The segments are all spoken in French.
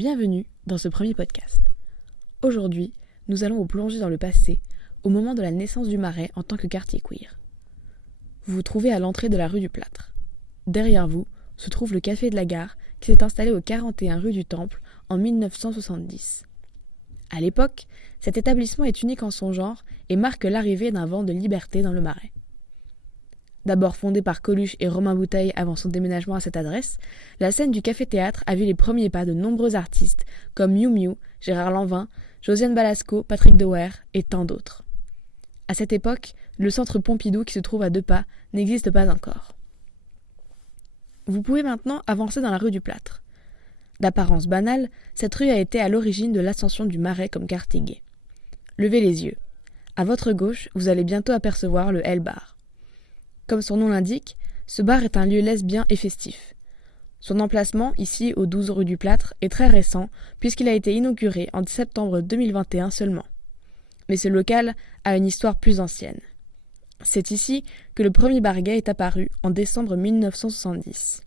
Bienvenue dans ce premier podcast. Aujourd'hui, nous allons vous plonger dans le passé, au moment de la naissance du Marais en tant que quartier queer. Vous vous trouvez à l'entrée de la rue du Plâtre. Derrière vous se trouve le Café de la Gare qui s'est installé au 41 rue du Temple en 1970. À l'époque, cet établissement est unique en son genre et marque l'arrivée d'un vent de liberté dans le Marais. D'abord fondé par Coluche et Romain Bouteille avant son déménagement à cette adresse, la scène du café-théâtre a vu les premiers pas de nombreux artistes comme Miu Miu, Gérard Lanvin, Josiane Balasco, Patrick Dewaere et tant d'autres. À cette époque, le centre Pompidou qui se trouve à 2 pas n'existe pas encore. Vous pouvez maintenant avancer dans la rue du Plâtre. D'apparence banale, cette rue a été à l'origine de l'ascension du Marais comme quartier gay. Levez les yeux. À votre gauche, vous allez bientôt apercevoir le L-Bar. Comme son nom l'indique, ce bar est un lieu lesbien et festif. Son emplacement, ici au 12 rue du Plâtre, est très récent puisqu'il a été inauguré en septembre 2021 seulement. Mais ce local a une histoire plus ancienne. C'est ici que le premier bar gay est apparu en décembre 1970.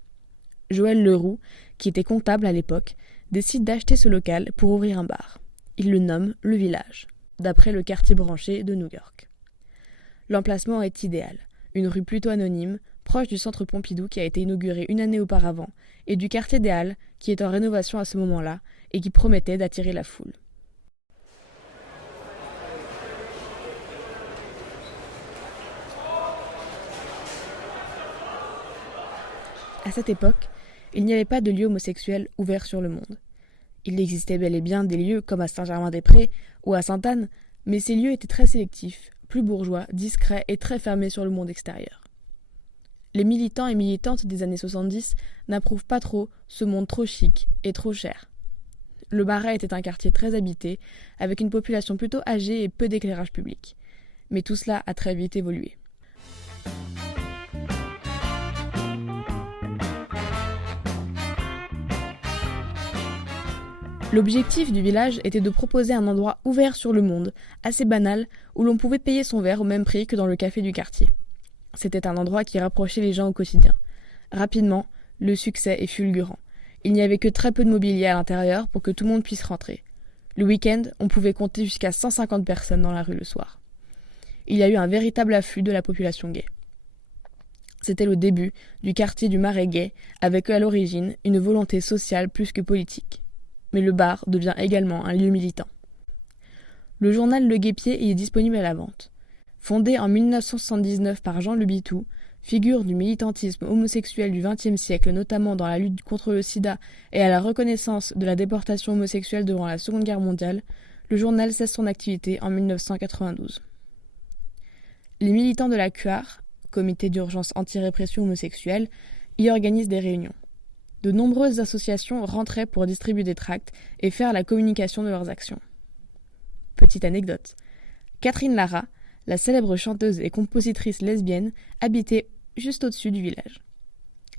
Joël Leroux, qui était comptable à l'époque, décide d'acheter ce local pour ouvrir un bar. Il le nomme Le Village, d'après le quartier branché de New York. L'emplacement est idéal. Une rue plutôt anonyme, proche du centre Pompidou qui a été inauguré une année auparavant, et du quartier des Halles qui est en rénovation à ce moment-là et qui promettait d'attirer la foule. À cette époque, il n'y avait pas de lieux homosexuels ouverts sur le monde. Il existait bel et bien des lieux comme à Saint-Germain-des-Prés ou à Sainte-Anne, mais ces lieux étaient très sélectifs, plus bourgeois, discrets et très fermés sur le monde extérieur. Les militants et militantes des années 70 n'approuvent pas trop ce monde trop chic et trop cher. Le Marais était un quartier très habité, avec une population plutôt âgée et peu d'éclairage public. Mais tout cela a très vite évolué. L'objectif du village était de proposer un endroit ouvert sur le monde, assez banal, où l'on pouvait payer son verre au même prix que dans le café du quartier. C'était un endroit qui rapprochait les gens au quotidien. Rapidement, le succès est fulgurant. Il n'y avait que très peu de mobilier à l'intérieur pour que tout le monde puisse rentrer. Le week-end, on pouvait compter jusqu'à 150 personnes dans la rue le soir. Il y a eu un véritable afflux de la population gay. C'était le début du quartier du Marais gay, avec à l'origine une volonté sociale plus que politique. Mais le bar devient également un lieu militant. Le journal Le Guêpier y est disponible à la vente. Fondé en 1979 par Jean Le Bitou, figure du militantisme homosexuel du XXe siècle, notamment dans la lutte contre le sida et à la reconnaissance de la déportation homosexuelle durant la Seconde Guerre mondiale, le journal cesse son activité en 1992. Les militants de la CUAR, Comité d'urgence anti-répression homosexuelle, y organisent des réunions. De nombreuses associations rentraient pour distribuer des tracts et faire la communication de leurs actions. Petite anecdote. Catherine Lara, la célèbre chanteuse et compositrice lesbienne, habitait juste au-dessus du village.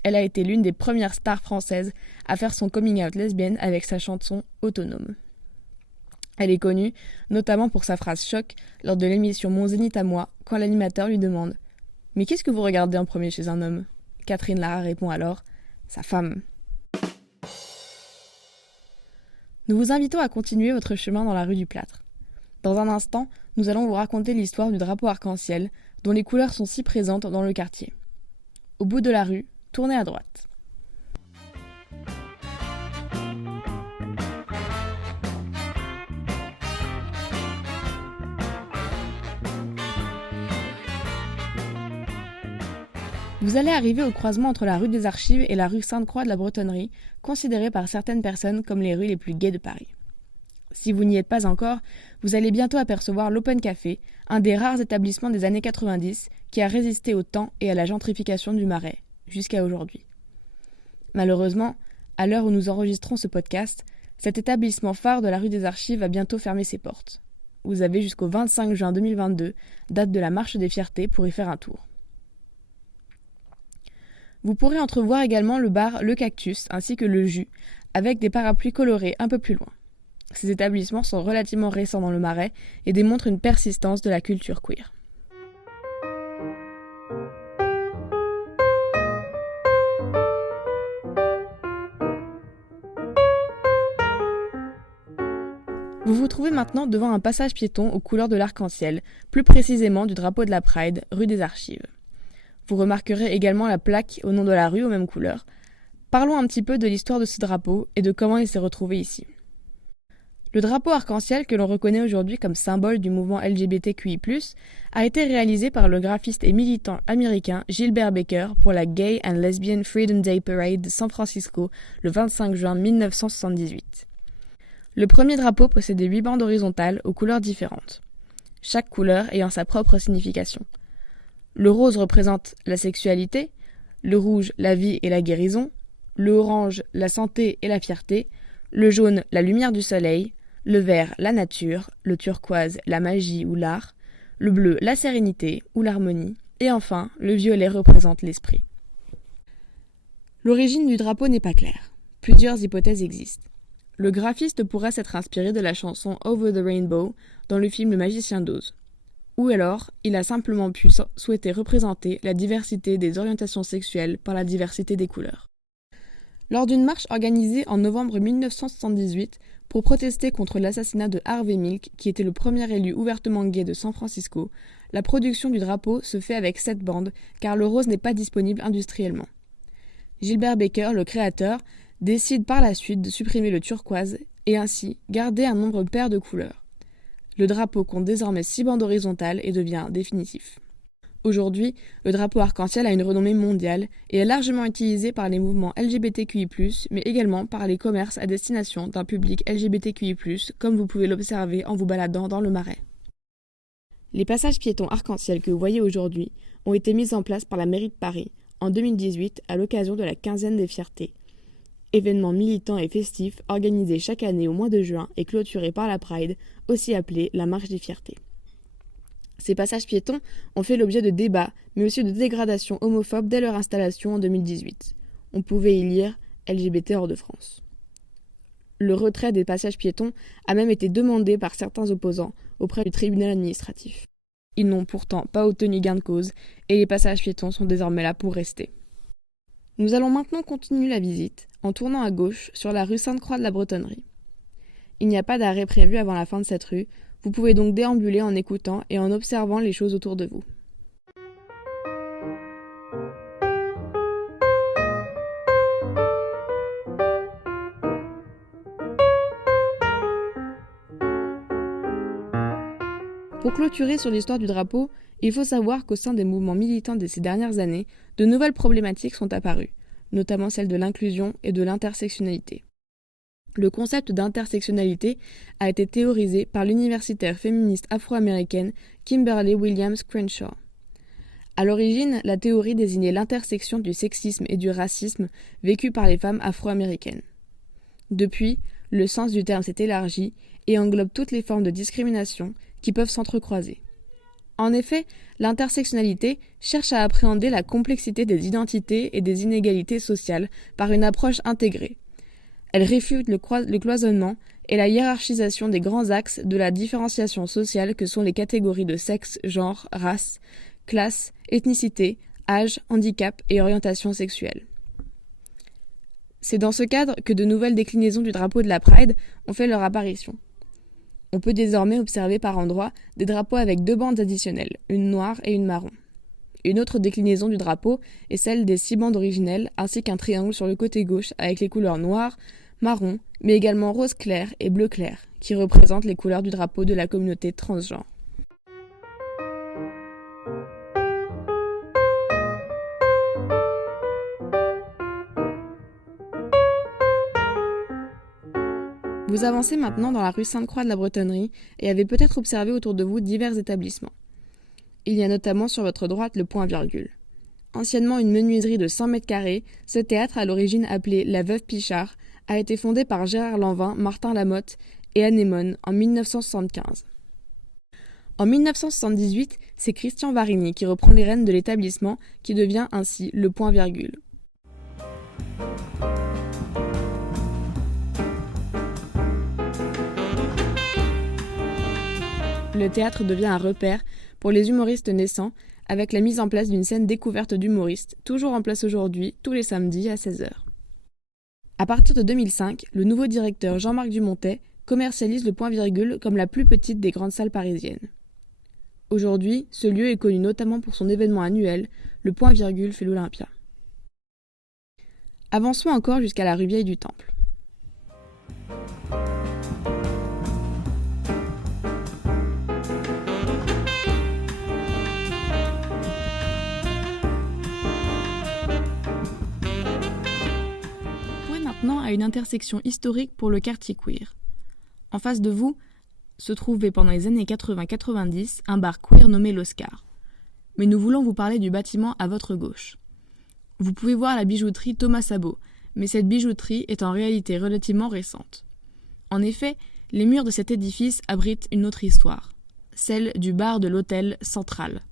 Elle a été l'une des premières stars françaises à faire son coming out lesbienne avec sa chanson Autonome. Elle est connue notamment pour sa phrase choc lors de l'émission Mon Zénith à moi, quand l'animateur lui demande « Mais qu'est-ce que vous regardez en premier chez un homme ?» Catherine Lara répond alors « Sa femme ». Nous vous invitons à continuer votre chemin dans la rue du Plâtre. Dans un instant, nous allons vous raconter l'histoire du drapeau arc-en-ciel, dont les couleurs sont si présentes dans le quartier. Au bout de la rue, tournez à droite. Vous allez arriver au croisement entre la rue des Archives et la rue Sainte-Croix de la Bretonnerie, considérée par certaines personnes comme les rues les plus gaies de Paris. Si vous n'y êtes pas encore, vous allez bientôt apercevoir l'Open Café, un des rares établissements des années 90 qui a résisté au temps et à la gentrification du Marais, jusqu'à aujourd'hui. Malheureusement, à l'heure où nous enregistrons ce podcast, cet établissement phare de la rue des Archives va bientôt fermer ses portes. Vous avez jusqu'au 25 juin 2022, date de la Marche des Fiertés, pour y faire un tour. Vous pourrez entrevoir également le bar Le Cactus ainsi que le Jus, avec des parapluies colorés un peu plus loin. Ces établissements sont relativement récents dans le Marais et démontrent une persistance de la culture queer. Vous vous trouvez maintenant devant un passage piéton aux couleurs de l'arc-en-ciel, plus précisément du drapeau de la Pride, rue des Archives. Vous remarquerez également la plaque au nom de la rue aux mêmes couleurs. Parlons un petit peu de l'histoire de ce drapeau et de comment il s'est retrouvé ici. Le drapeau arc-en-ciel que l'on reconnaît aujourd'hui comme symbole du mouvement LGBTQI+, a été réalisé par le graphiste et militant américain Gilbert Baker pour la Gay and Lesbian Freedom Day Parade de San Francisco le 25 juin 1978. Le premier drapeau possédait 8 bandes horizontales aux couleurs différentes, chaque couleur ayant sa propre signification. Le rose représente la sexualité, le rouge la vie et la guérison, le orange la santé et la fierté, le jaune la lumière du soleil, le vert la nature, le turquoise la magie ou l'art, le bleu la sérénité ou l'harmonie, et enfin le violet représente l'esprit. L'origine du drapeau n'est pas claire. Plusieurs hypothèses existent. Le graphiste pourrait s'être inspiré de la chanson Over the Rainbow dans le film Le Magicien d'Oz. Ou alors, il a simplement pu souhaiter représenter la diversité des orientations sexuelles par la diversité des couleurs. Lors d'une marche organisée en novembre 1978 pour protester contre l'assassinat de Harvey Milk, qui était le premier élu ouvertement gay de San Francisco, la production du drapeau se fait avec 7 bandes car le rose n'est pas disponible industriellement. Gilbert Baker, le créateur, décide par la suite de supprimer le turquoise et ainsi garder un nombre pair de couleurs. Le drapeau compte désormais 6 bandes horizontales et devient définitif. Aujourd'hui, le drapeau arc-en-ciel a une renommée mondiale et est largement utilisé par les mouvements LGBTQI+, mais également par les commerces à destination d'un public LGBTQI+, comme vous pouvez l'observer en vous baladant dans le Marais. Les passages piétons arc-en-ciel que vous voyez aujourd'hui ont été mis en place par la mairie de Paris en 2018 à l'occasion de la Quinzaine des Fiertés, événement militant et festif organisé chaque année au mois de juin et clôturé par la Pride, aussi appelée la Marche des Fiertés. Ces passages piétons ont fait l'objet de débats, mais aussi de dégradations homophobes dès leur installation en 2018. On pouvait y lire « LGBT hors de France ». Le retrait des passages piétons a même été demandé par certains opposants auprès du tribunal administratif. Ils n'ont pourtant pas obtenu gain de cause et les passages piétons sont désormais là pour rester. Nous allons maintenant continuer la visite en tournant à gauche sur la rue Sainte-Croix de la Bretonnerie. Il n'y a pas d'arrêt prévu avant la fin de cette rue, vous pouvez donc déambuler en écoutant et en observant les choses autour de vous. Pour clôturer sur l'histoire du drapeau, il faut savoir qu'au sein des mouvements militants de ces dernières années, de nouvelles problématiques sont apparues, notamment celle de l'inclusion et de l'intersectionnalité. Le concept d'intersectionnalité a été théorisé par l'universitaire féministe afro-américaine Kimberly Williams Crenshaw. À l'origine, la théorie désignait l'intersection du sexisme et du racisme vécu par les femmes afro-américaines. Depuis, le sens du terme s'est élargi et englobe toutes les formes de discrimination qui peuvent s'entrecroiser. En effet, l'intersectionnalité cherche à appréhender la complexité des identités et des inégalités sociales par une approche intégrée. Elle réfute le cloisonnement et la hiérarchisation des grands axes de la différenciation sociale que sont les catégories de sexe, genre, race, classe, ethnicité, âge, handicap et orientation sexuelle. C'est dans ce cadre que de nouvelles déclinaisons du drapeau de la Pride ont fait leur apparition. On peut désormais observer par endroits des drapeaux avec 2 bandes additionnelles, une noire et une marron. Une autre déclinaison du drapeau est celle des 6 bandes originelles ainsi qu'un triangle sur le côté gauche avec les couleurs noir, marron, mais également rose clair et bleu clair, qui représentent les couleurs du drapeau de la communauté transgenre. Vous avancez maintenant dans la rue Sainte-Croix de la Bretonnerie et avez peut-être observé autour de vous divers établissements. Il y a notamment sur votre droite le Point-Virgule. Anciennement une menuiserie de 100 mètres carrés, ce théâtre, à l'origine appelé La Veuve Pichard, a été fondé par Gérard Lanvin, Martin Lamotte et Anémone en 1975. En 1978, c'est Christian Varigny qui reprend les rênes de l'établissement, qui devient ainsi le Point-Virgule. Le théâtre devient un repère pour les humoristes naissants, avec la mise en place d'une scène découverte d'humoristes, toujours en place aujourd'hui, tous les samedis à 16h. À partir de 2005, le nouveau directeur Jean-Marc Dumontet commercialise le point-virgule comme la plus petite des grandes salles parisiennes. Aujourd'hui, ce lieu est connu notamment pour son événement annuel, le point-virgule fait l'Olympia. Avançons encore jusqu'à la rue Vieille du Temple. Maintenant à une intersection historique pour le quartier queer. En face de vous se trouvait pendant les années 80-90 un bar queer nommé l'Oscar. Mais nous voulons vous parler du bâtiment à votre gauche. Vous pouvez voir la bijouterie Thomas Sabot, mais cette bijouterie est en réalité relativement récente. En effet, les murs de cet édifice abritent une autre histoire, celle du bar de l'hôtel Central.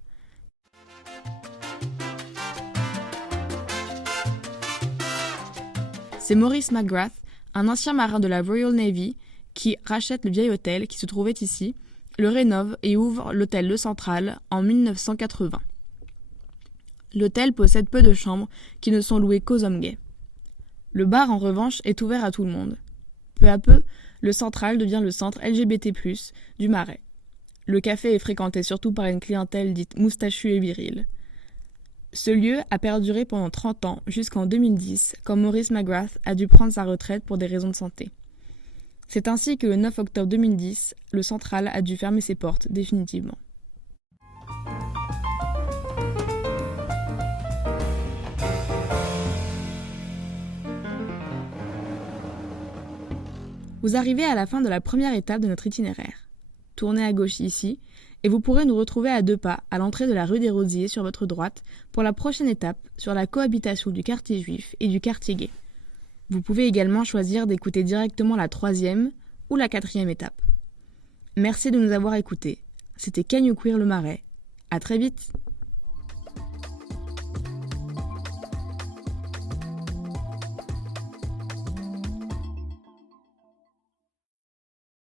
C'est Maurice McGrath, un ancien marin de la Royal Navy, qui rachète le vieil hôtel qui se trouvait ici, le rénove et ouvre l'hôtel Le Central en 1980. L'hôtel possède peu de chambres qui ne sont louées qu'aux hommes gays. Le bar, en revanche, est ouvert à tout le monde. Peu à peu, le Central devient le centre LGBT+, du Marais. Le café est fréquenté surtout par une clientèle dite moustachue et virile. Ce lieu a perduré pendant 30 ans, jusqu'en 2010, quand Maurice McGrath a dû prendre sa retraite pour des raisons de santé. C'est ainsi que le 9 octobre 2010, le Central a dû fermer ses portes définitivement. Vous arrivez à la fin de la première étape de notre itinéraire. Tournez à gauche ici, et vous pourrez nous retrouver à 2 pas, à l'entrée de la rue des Rosiers sur votre droite, pour la prochaine étape sur la cohabitation du quartier juif et du quartier gay. Vous pouvez également choisir d'écouter directement la 3e ou la 4e étape. Merci de nous avoir écoutés. C'était Can You Queer le Marais. À très vite!